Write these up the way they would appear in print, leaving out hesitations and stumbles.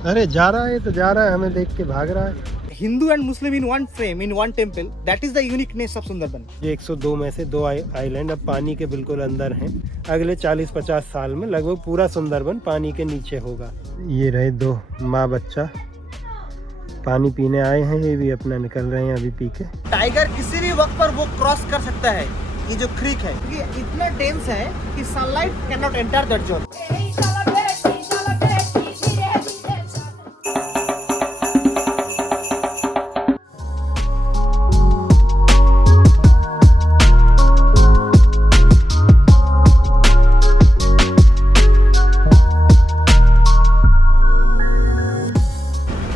अरे जा रहा है तो जा रहा है, हमें देख के भाग रहा है। Hindu and Muslim in one frame, in one temple. That is the uniqueness of Sundarban. ये 102 में से 2 आइलैंड अब पानी के बिल्कुल अंदर हैं। अगले 40-50 साल में लगभग पूरा सुंदरबन पानी के नीचे होगा। ये रहे 2 माँ बच्चा पानी पीने आए हैं, ये भी अपना निकल रहे हैं अभी पी के। टाइगर किसी भी वक्त पर वो क्रॉस कर सकता है ये जो क्रीक है, ये इतना डेंस है कि sunlight can not enter that zone.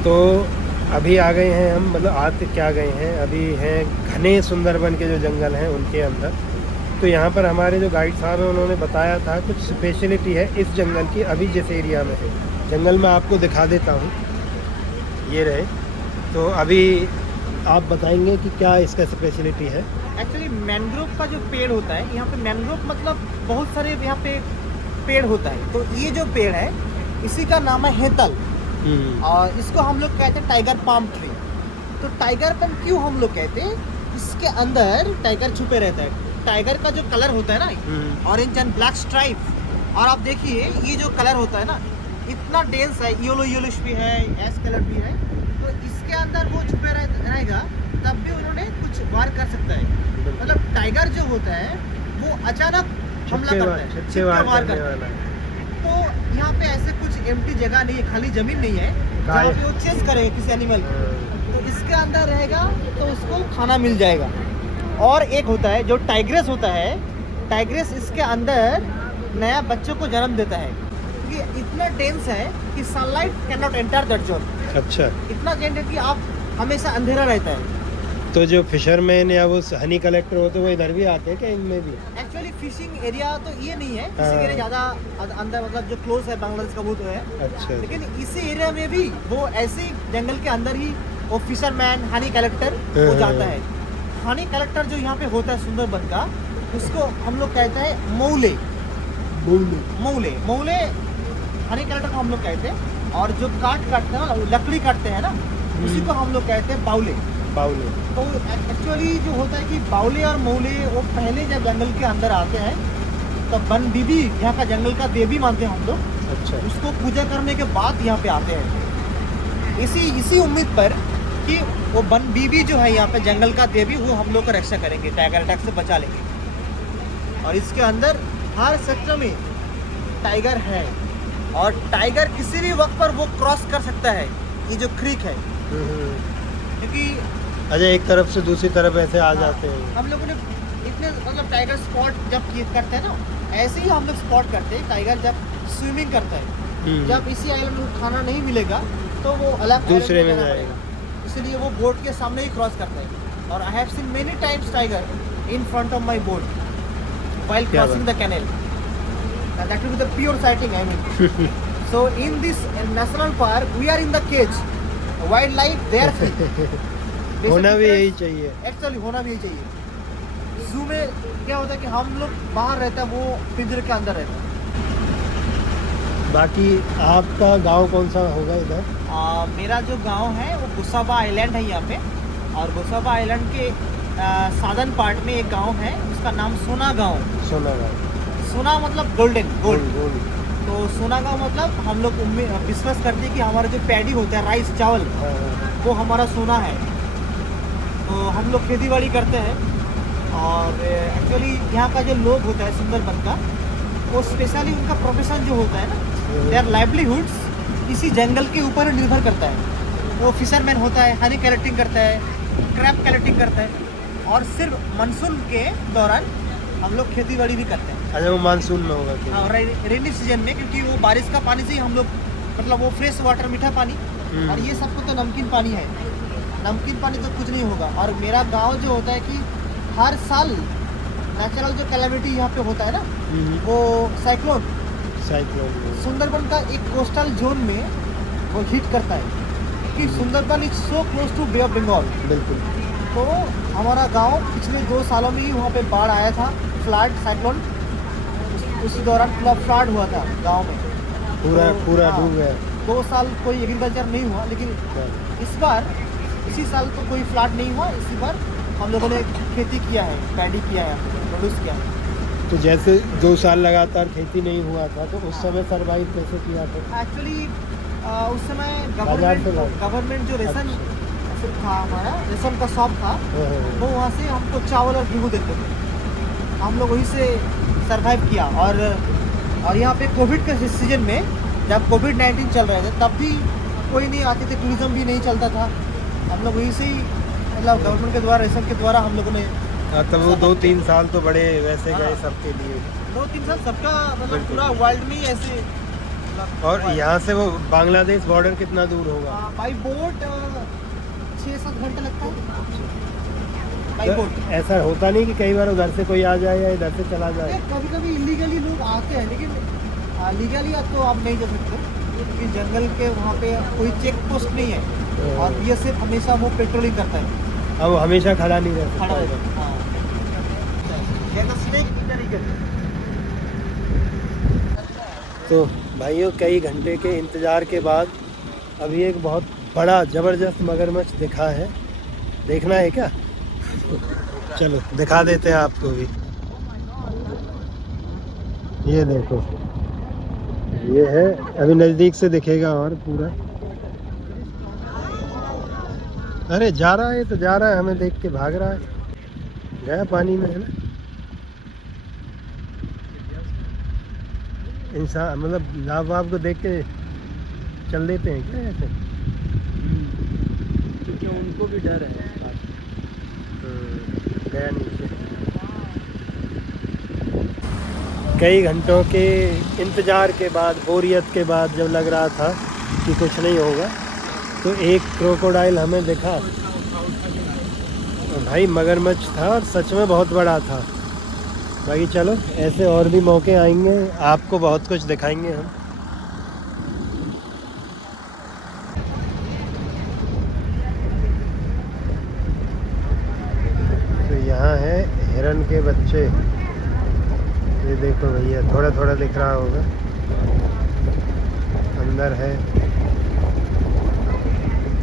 तो अभी आ गए हैं हम, मतलब आते क्या गए हैं, अभी हैं घने सुंदरबन के जो जंगल हैं उनके अंदर। तो यहाँ पर हमारे जो गाइड साहब हैं उन्होंने बताया था कुछ स्पेशलिटी है इस जंगल की, अभी जिस एरिया में है जंगल में आपको दिखा देता हूँ। ये रहे, तो अभी आप बताएंगे कि क्या इसका स्पेशलिटी है। एक्चुअली मैंग्रोव का जो पेड़ होता है यहाँ पे, मैंग्रोव मतलब बहुत सारे यहाँ पे पेड़ होता है। तो ये जो पेड़ है इसी का नाम है हेतल, और इसको हम लोग कहते हैं टाइगर पाम ट्री। तो टाइगर पाम क्यों हम लोग कहते हैं, इसके अंदर टाइगर छुपे रहता है। टाइगर का जो कलर होता है ना, ऑरेंज एंड ब्लैक स्ट्राइप, और आप देखिए ये जो कलर होता है ना इतना डेंस है, येलो येलोश भी है, एश कलर भी है। तो इसके अंदर वो छुपे रहेगा, तब भी उन्होंने कुछ वार कर सकता है। मतलब टाइगर जो होता है वो अचानक हमला करता है, छुपके वार करता है। तो यहाँ पे ऐसे कुछ एम्प्टी जगह नहीं है, खाली जमीन नहीं है जहाँ पे वो चेस करे किसी एनिमल को। तो इसके अंदर रहेगा तो उसको खाना मिल जाएगा। और एक होता है जो टाइग्रेस होता है, टाइग्रेस इसके अंदर नया बच्चों को जन्म देता है। ये इतना डेंस है कि sunlight can not enter that zone. अच्छा, इतना डेंस है कि आप हमेशा अंधेरा रहता है। तो जो फिशरमैन या वो हनी कलेक्टर होते हैं वो इधर भी आते हैं क्या इनमें भी? एक्चुअली फिशिंग एरिया तो ये नहीं है, फिशिंग एरिया ज़्यादा अंदर, मतलब जो क्लोज है बांग्लादेश का वो तो है। अच्छा, लेकिन इसी एरिया में भी वो ऐसे जंगल के अंदर ही वो फिशरमैन हनी कलेक्टर हो जाता है। हनी कलेक्टर जो यहाँ पे होता है सुंदरबन का, उसको हम लोग कहते हैं मौले। मौले मौले हनी कलेक्टर को हम लोग कहते हैं। और जो काटते हैं ना, लकड़ी काटते हैं ना, उसी को हम लोग कहते हैं बाउले। तो एक्चुअली जो होता है कि बाउले और मौले वो पहले जब जंगल के अंदर आते हैं तो बन बीबी यहाँ का जंगल का देवी मानते हैं हम लोग। अच्छा, उसको पूजा करने के बाद यहाँ पे आते हैं, इसी उम्मीद पर कि वो बन बीबी जो है यहाँ पे जंगल का देवी, वो हम लोग को रक्षा करेंगे, टाइगर अटैक से बचा लेंगे। और इसके अंदर हर सेक्टर में टाइगर है, और टाइगर किसी भी वक्त पर वो क्रॉस कर सकता है ये जो क्रीक है। क्योंकि अच्छा, एक तरफ से दूसरी तरफ ऐसे आ जाते हैं। हम लोगों ने इतने मतलब टाइगर स्पॉट जब करते हैं ना, ऐसे ही हम लोग स्पॉट करते हैं। टाइगर जब स्विमिंग करता है, जब इसी आइलैंड में खाना नहीं मिलेगा तो वो अलग दूसरे में जाएगा, इसलिए वो बोट के सामने ही क्रॉस करता है। और I have seen many times tiger in front of my boat while crossing the canal. That will be the pure sighting, I mean. So in this national park we are in the cage, wildlife they are free. होना भी यही चाहिए। Actually होना भी यही चाहिए। जू में क्या होता है कि हम लोग बाहर रहते हैं, वो पिंजरे के अंदर रहता है। बाकी आपका गांव कौन सा होगा इधर? मेरा जो गांव है वो गोसाबा आइलैंड है यहाँ पे। और गोसाबा आइलैंड के साधन पार्ट में एक गांव है, उसका नाम सोना गांव। सोना मतलब गोल्डन, गोल्ड। तो सोना गांव मतलब हम लोग विश्वास करते हैं कि हमारा जो पैडी होता है, राइस चावल, वो हमारा सोना है। तो हम लोग खेती बाड़ी करते हैं। और एक्चुअली यहाँ का जो लोग होता है सुंदरबन का, वो स्पेशली उनका प्रोफेशन जो होता है ना, देयर लाइवलीहुड्स इसी जंगल के ऊपर निर्भर करता है। वो फिशरमैन होता है, हनी कलेक्टिंग करता है, क्रैब कलेक्टिंग करता है। और सिर्फ मानसून के दौरान हम लोग खेती बाड़ी भी करते हैं। अच्छा, वो मानसून में होगा? हाँ, रेनी सीजन में, क्योंकि वो बारिश का पानी से ही हम लोग, मतलब वो फ्रेश वाटर, मीठा पानी। और ये सबको तो नमकीन पानी है, नमकीन पानी तो कुछ नहीं होगा। और मेरा गांव जो होता है कि हर साल नेचुरल जो कैलामिटी यहाँ पे होता है ना, वो साइक्लोन सुंदरबन का एक कोस्टल जोन में वो हिट करता है, कि Sundarban is so close to Bay of Bengal. बिल्कुल। तो हमारा गांव पिछले 2 सालों में ही वहाँ पे बाढ़ आया था, फ्लड, साइक्लोन। उसी दौरान पूरा फ्लड हुआ था गांव में, पूरा तो, डूब गया। 2 साल कोई एग्रीकल्चर नहीं हुआ, लेकिन इस बार इसी साल तो कोई फ्लड नहीं हुआ। इसी बार हम लोगों ने खेती किया है, पैडी किया है, प्रोड्यूस किया है। तो जैसे 2 साल लगातार खेती नहीं हुआ था तो उस समय सर्वाइव कैसे किया था? एक्चुअली उस समय बाजार से गवर्नमेंट जो रेशन था, हमारा रेशन का शॉप था, वो वहाँ से हमको चावल और गेहूँ देते थे। हम लोग वहीं से सरवाइव किया। और यहाँ पे कोविड के सीजन में, जब कोविड-19 चल रहे थे, तब भी कोई नहीं आते थे, टूरिज़्म भी नहीं चलता था। हम लोग वहीं से ही मतलब गवर्नमेंट के द्वारा, रेशन के द्वारा हम लोगों ने। तब वो 2-3 साल तो बड़े वैसे गए सबके लिए। 2-3 साल सबका मतलब पूरा वर्ल्ड में ही ऐसे। और यहाँ से वो बांग्लादेश बॉर्डर कितना दूर होगा? बाई बोट 6-7 घंटे लगता है बाई तो बोट। ऐसा होता नहीं कि कई बार उधर से कोई आ जाए या इधर से चला जाए? कभी कभी इलीगली लोग आते हैं, लेकिन लीगली तो आप नहीं जा सकते, क्योंकि जंगल के वहाँ पे कोई चेक पोस्ट नहीं है। और बीएसएफ हमेशा वो पेट्रोलिंग करता है। अब वो हमेशा खड़ा नहीं रह खड़ा सकता। रहता है। हाँ। ये तो स्नेक की तरीके से। तो भाइयों, कई घंटे के इंतज़ार के बाद अभी एक बहुत बड़ा ज़बरदस्त मगरमच्छ दिखा है। देखना है क्या? चलो दिखा देते हैं आपको भी। ये देखो, ये है, अभी नज़दीक से दिखेगा और पूरा। अरे जा रहा है, तो जा रहा है, हमें देख के भाग रहा है। गया पानी में, है ना? इंसान मतलब नाव वाव को देख के चल देते हैं क्या ऐसे? क्योंकि उनको भी डर है। गया नीचे। कई घंटों के इंतज़ार के बाद, बोरियत के बाद, जब लग रहा था कि कुछ नहीं होगा, तो एक क्रोकोडाइल हमें दिखा। और भाई मगरमच्छ था, और सच में बहुत बड़ा था। बाकी चलो, ऐसे और भी मौके आएंगे, आपको बहुत कुछ दिखाएंगे हम। तो यहाँ है हिरन के बच्चे। ये देखो भैया, थोड़ा थोड़ा दिख रहा होगा, अंदर है।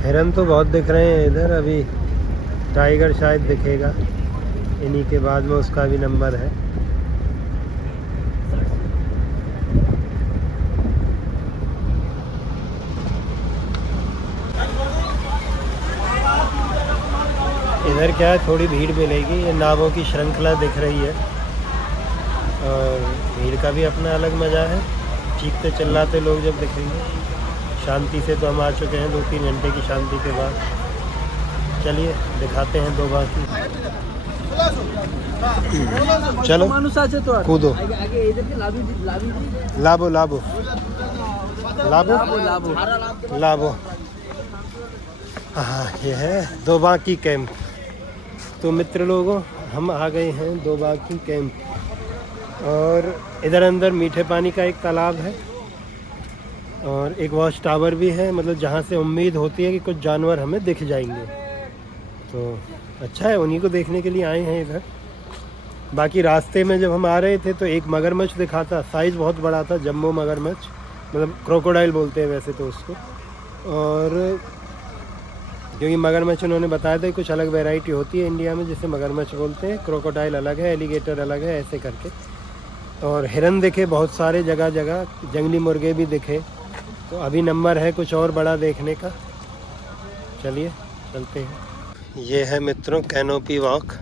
हिरन तो बहुत दिख रहे हैं इधर। अभी टाइगर शायद दिखेगा, इन्हीं के बाद में उसका भी नंबर है। इधर क्या है, थोड़ी भीड़ मिलेगी। ये नावों की श्रृंखला दिख रही है, और भीड़ का भी अपना अलग मज़ा है। चीखते चिल्लाते लोग जब दिखेंगे। शांति से तो हम आ चुके हैं 2-3 घंटे की शांति के बाद। चलिए दिखाते हैं दो बाकी। चलो कूदो। लाबो लाबो लाबो लाबो। हाँ, ये है दो बाकी कैंप। तो मित्र लोगों, हम आ गए हैं दो बाकी कैंप, और इधर अंदर मीठे पानी का एक तालाब है, और एक वॉच टावर भी है, मतलब जहाँ से उम्मीद होती है कि कुछ जानवर हमें दिख जाएंगे। तो अच्छा है, उन्हीं को देखने के लिए आए हैं इधर। बाकी रास्ते में जब हम आ रहे थे तो एक मगरमच्छ दिखा था, साइज़ बहुत बड़ा था, जम्बो मगरमच्छ, मतलब क्रोकोडाइल बोलते हैं वैसे तो उसको। और क्योंकि मगरमच्छ उन्होंने बताया था कुछ अलग वैरायटी होती है इंडिया में, जिसे मगरमच्छ बोलते हैं, क्रोकोडाइल अलग है, एलिगेटर अलग है, ऐसे करके। और हिरन दिखे बहुत सारे जगह जगह, जंगली मुर्गे भी दिखे। तो अभी नंबर है कुछ और बड़ा देखने का। चलिए चलते हैं। ये है मित्रों कैनोपी वॉक,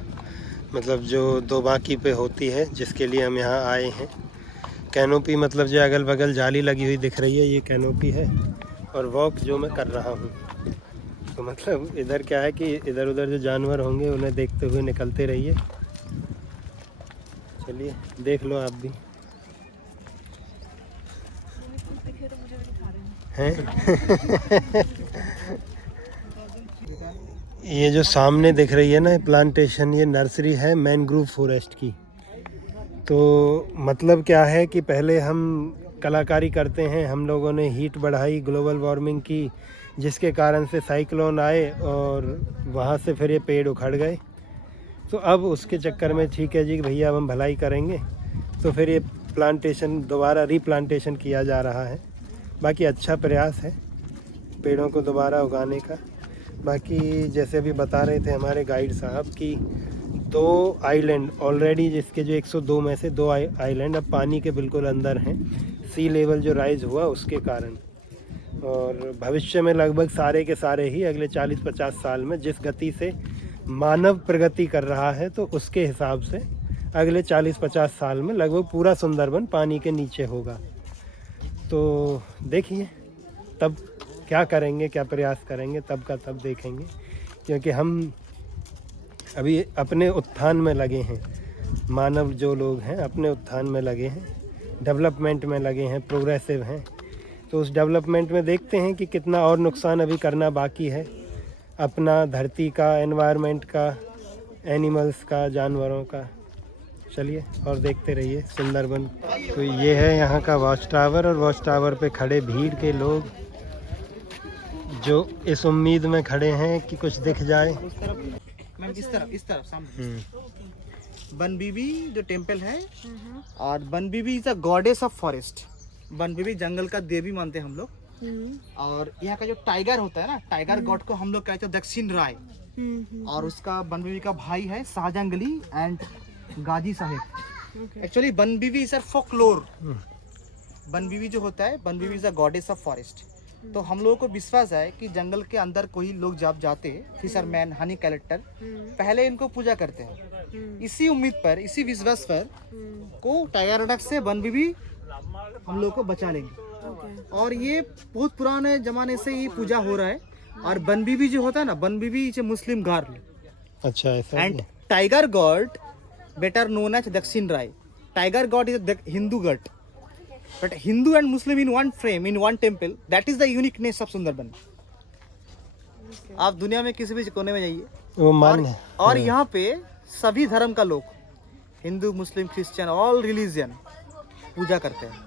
मतलब जो दो बाकी पे होती है, जिसके लिए हम यहाँ आए हैं। कैनोपी मतलब जो अगल बगल जाली लगी हुई दिख रही है, ये कैनोपी है। और वॉक जो मैं कर रहा हूँ, तो मतलब इधर क्या है कि इधर उधर जो जानवर होंगे उन्हें देखते हुए निकलते रहिए। चलिए देख लो आप भी हैं। ये जो सामने दिख रही है ना प्लांटेशन, ये नर्सरी है मैनग्रोव फॉरेस्ट की। तो मतलब क्या है कि पहले हम कलाकारी करते हैं, हम लोगों ने हीट बढ़ाई, ग्लोबल वार्मिंग की, जिसके कारण से साइक्लोन आए और वहाँ से फिर ये पेड़ उखड़ गए। तो अब उसके चक्कर में ठीक है जी भैया, अब हम भलाई करेंगे, तो फिर ये प्लांटेशन दोबारा रीप्लांटेशन किया जा रहा है। बाकी अच्छा प्रयास है पेड़ों को दोबारा उगाने का। बाकी जैसे अभी बता रहे थे हमारे गाइड साहब कि 2 आइलैंड ऑलरेडी, जिसके जो 102 में से 2 आइलैंड अब पानी के बिल्कुल अंदर हैं, सी लेवल जो राइज हुआ उसके कारण। और भविष्य में लगभग सारे के सारे ही अगले 40-50 साल में जिस गति से मानव प्रगति कर रहा है, तो उसके हिसाब से अगले 40-50 साल में लगभग पूरा सुंदरबन पानी के नीचे होगा। तो देखिए तब क्या करेंगे, क्या प्रयास करेंगे, तब का तब देखेंगे, क्योंकि हम अभी अपने उत्थान में लगे हैं। मानव जो लोग हैं अपने उत्थान में लगे हैं, डेवलपमेंट में लगे हैं, प्रोग्रेसिव हैं। तो उस डेवलपमेंट में देखते हैं कि कितना और नुकसान अभी करना बाकी है, अपना, धरती का, एनवायरनमेंट का, एनिमल्स का, जानवरों का। चलिए और देखते रहिए सुंदरबन। तो ये है यहाँ का वॉच टावर, और वॉच टावर पे खड़े भीड़ के लोग जो इस उम्मीद में खड़े हैं कि कुछ दिख जाए। मैम इस तरफ सामने बन बीबी जो टेम्पल है, और Bon Bibi is a goddess of forest. Bon Bibi जंगल का देवी मानते हैं हम लोग। और यहाँ का जो टाइगर होता है ना, टाइगर गॉड को हम लोग कहते हैं दक्षिण राय। और उसका बन बीबी का भाई है शाहजहांगली एंड गाजी साहिब। एक्चुअली बन बीबी इज अ फोकलोर। बन बीबी जो होता है, Bon Bibi is a goddess of forest. तो हम लोगों को विश्वास है कि जंगल के अंदर कोई लोग जब जाते, फिशरमैन, हनी कलेक्टर, पहले इनको पूजा करते हैं। इसी उम्मीद पर, इसी विश्वास पर को टाइगर अटैक से बन बीबी हम लोग को बचा लेंगे। और ये बहुत पुराने जमाने से ये पूजा हो रहा है। और बन बीबी जो होता है ना, बन Bibi is a Muslim girl. अच्छा, ऐसा and tiger god better known as Dakshin Rai. Tiger god is a Hindu god, but Hindu and Muslim in one frame, in one temple. That is the uniqueness of Sundarban. आप दुनिया में किसी भी कोने में जाइए, वो मान है। और यहाँ पे सभी धर्म का लोग, हिंदू, मुस्लिम, क्रिश्चियन, ऑल रिलीजियन पूजा करते हैं।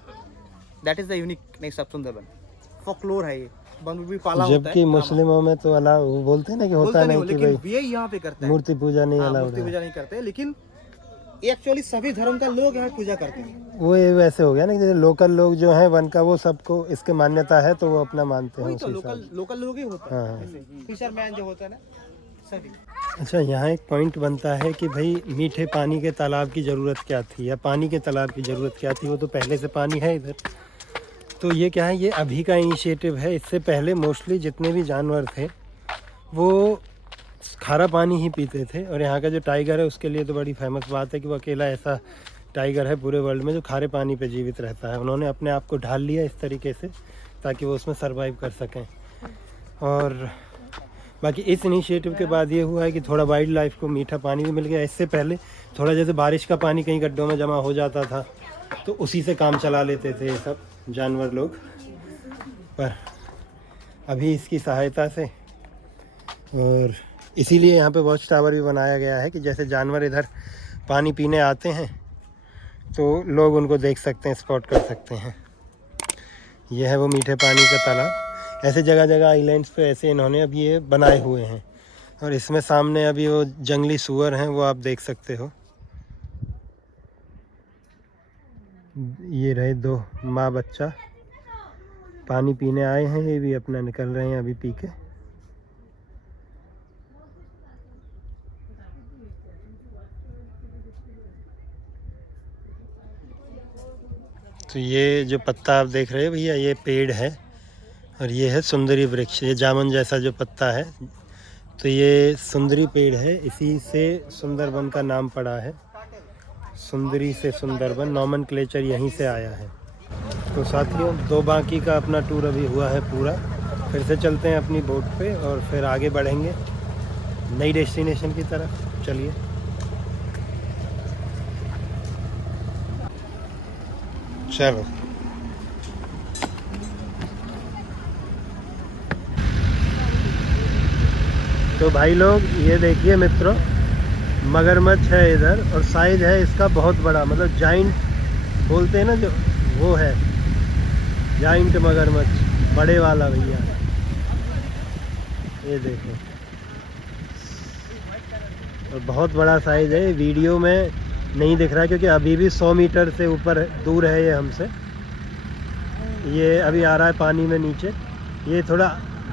That is the uniqueness of Sundarban. Folklore है ये, बन पाला होता है। जबकि मुस्लिमों में तो अलाउ, वो बोलते हैं ना कि होता नहीं, कि लेकिन ये यहाँ पे करते हैं। मूर्ति पूजा नहीं अलाउड मूर्ति पूजा नहीं करते, लेकिन एक्चुअली सभी धर्म का लोग यहाँ पूजा करते हैं। वो ये वैसे हो गया ना, जैसे लोकल लोग जो हैं वन का, वो सबको इसके मान्यता है तो वो अपना मानते हैं। तो लोकल लोग ही होता है। हाँ। फिशरमैन जो होता है ना, सभी। अच्छा, यहाँ एक पॉइंट बनता है कि भाई मीठे पानी के तालाब की ज़रूरत क्या थी, या पानी के तालाब की ज़रूरत क्या थी। वो तो पहले से पानी है इधर। तो ये क्या है, ये अभी का इनिशिएटिव है। इससे पहले मोस्टली जितने भी जानवर थे वो खारा पानी ही पीते थे। और यहाँ का जो टाइगर है उसके लिए तो बड़ी फेमस बात है कि वो अकेला ऐसा टाइगर है पूरे वर्ल्ड में जो खारे पानी पे जीवित रहता है। उन्होंने अपने आप को ढाल लिया इस तरीके से ताकि वो उसमें सरवाइव कर सकें। और बाकी इस इनिशिएटिव के बाद ये हुआ है कि थोड़ा वाइल्ड लाइफ को मीठा पानी भी मिल गया। इससे पहले थोड़ा जैसे बारिश का पानी कहीं गड्ढों में जमा हो जाता था तो उसी से काम चला लेते थे ये सब जानवर लोग। पर अभी इसकी सहायता से, और इसीलिए यहाँ पे वॉच टावर भी बनाया गया है कि जैसे जानवर इधर पानी पीने आते हैं तो लोग उनको देख सकते हैं, स्पॉट कर सकते हैं। यह है वो मीठे पानी का तालाब। ऐसे जगह जगह आइलैंड्स पे ऐसे इन्होंने अभी ये बनाए हुए हैं। और इसमें सामने अभी वो जंगली सूअर हैं, वो आप देख सकते हो। ये रहे 2 माँ बच्चा पानी पीने आए हैं, ये भी अपना निकल रहे हैं अभी पी के। तो ये जो पत्ता आप देख रहे हैं भैया, ये पेड़ है और ये है सुंदरी वृक्ष। ये जामुन जैसा जो पत्ता है, तो ये सुंदरी पेड़ है। इसी से सुंदरबन का नाम पड़ा है। सुंदरी से सुंदरबन, नॉमेनक्लेचर यहीं से आया है। तो साथियों, 2 बाकी का अपना टूर अभी हुआ है पूरा। फिर से चलते हैं अपनी बोट पे और फिर आगे बढ़ेंगे नई डेस्टिनेशन की तरफ। चलिए। चलो। तो भाई लोग, ये देखिए मित्रों, मगरमच्छ है इधर, और साइज है इसका बहुत बड़ा, मतलब जाइंट बोलते हैं ना जो, वो है जाइंट मगरमच्छ, बड़े वाला भैया। ये देखो, और बहुत बड़ा साइज है। वीडियो में नहीं दिख रहा क्योंकि अभी भी 100 मीटर से ऊपर दूर है ये हमसे। ये अभी आ रहा है पानी में नीचे। ये थोड़ा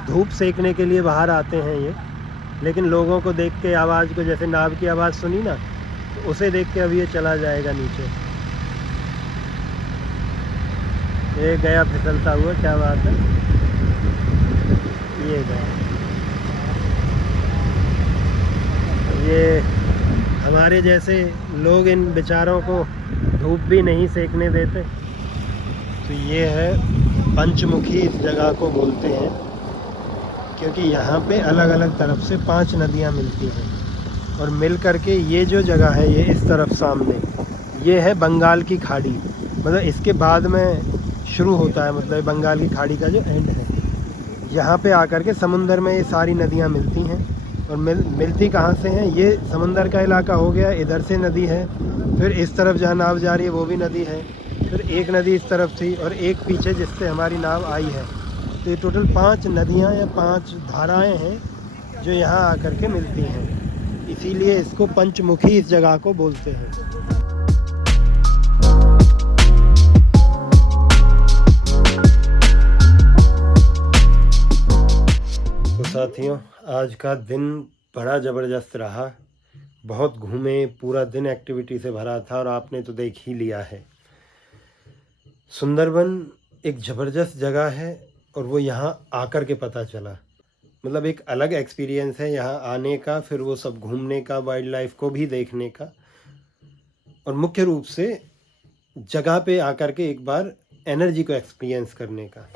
धूप सेकने के लिए बाहर आते हैं ये, लेकिन लोगों को देख के आवाज़ को, जैसे नाव की आवाज़ सुनी ना, तो उसे देख के अभी ये चला जाएगा नीचे। ये गया फिसलता हुआ, क्या बात है, ये गया। ये हमारे जैसे लोग इन बेचारों को धूप भी नहीं सेकने देते। तो ये है पंचमुखी, इस जगह को बोलते हैं, क्योंकि यहाँ पे अलग अलग तरफ से 5 नदियाँ मिलती हैं और मिल करके ये जो जगह है, ये इस तरफ सामने, ये है बंगाल की खाड़ी। मतलब इसके बाद में शुरू होता है, मतलब बंगाल की खाड़ी का जो एंड है, यहाँ पे आकर के समुंदर में ये सारी नदियाँ मिलती हैं। और मिलती कहाँ से हैं, ये समंदर का इलाका हो गया, इधर से नदी है, फिर इस तरफ जहाँ नाव जा रही है वो भी नदी है, फिर एक नदी इस तरफ थी और एक पीछे जिससे हमारी नाव आई है। तो ये टोटल 5 नदियाँ या 5 धाराएं हैं जो यहाँ आकर के मिलती हैं, इसीलिए इसको पंचमुखी इस जगह को बोलते हैं। तो साथियों, आज का दिन बड़ा ज़बरदस्त रहा, बहुत घूमे, पूरा दिन एक्टिविटी से भरा था और आपने तो देख ही लिया है। सुंदरबन एक ज़बरदस्त जगह है और वो यहाँ आकर के पता चला। मतलब एक अलग एक्सपीरियंस है यहाँ आने का, फिर वो सब घूमने का, वाइल्ड लाइफ को भी देखने का, और मुख्य रूप से जगह पे आकर के एक बार एनर्जी को एक्सपीरियंस करने का।